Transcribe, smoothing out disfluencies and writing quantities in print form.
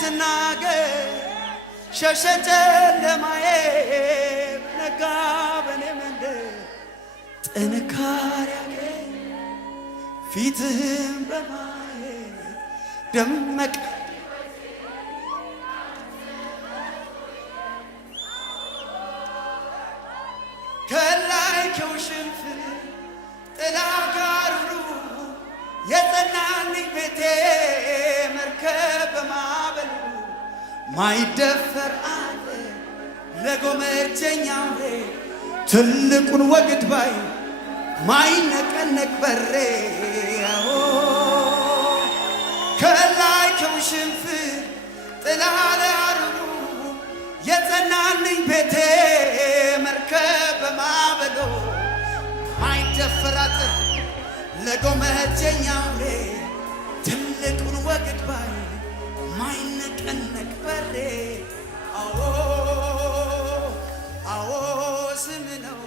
ትናገር ሸሸ ጨለማዬ ነጋ በኔ መንደር ጥንካሬ አገኝ ፊትህን በማየት ደመቀ ከላይ ከውሽንፍር ጥላ ጋሩ የጸናልኝ ቤቴ መርከብ በማዕበሉ ማይደፈር አለ ለጎመጀኛው ትልቁን ወግድ ባይ ማይነቀነቅ በሬ ከላይ ከውሽንፍር ጥላ ጋሩ የጸናልኝ ቤቴ መርከብ በማዕበሉ ማይደፈር አለ ለጎመጀኛው ትልቁን ወግድ ባይ ማይነቀነቅ በሬ አዎ ስም ነው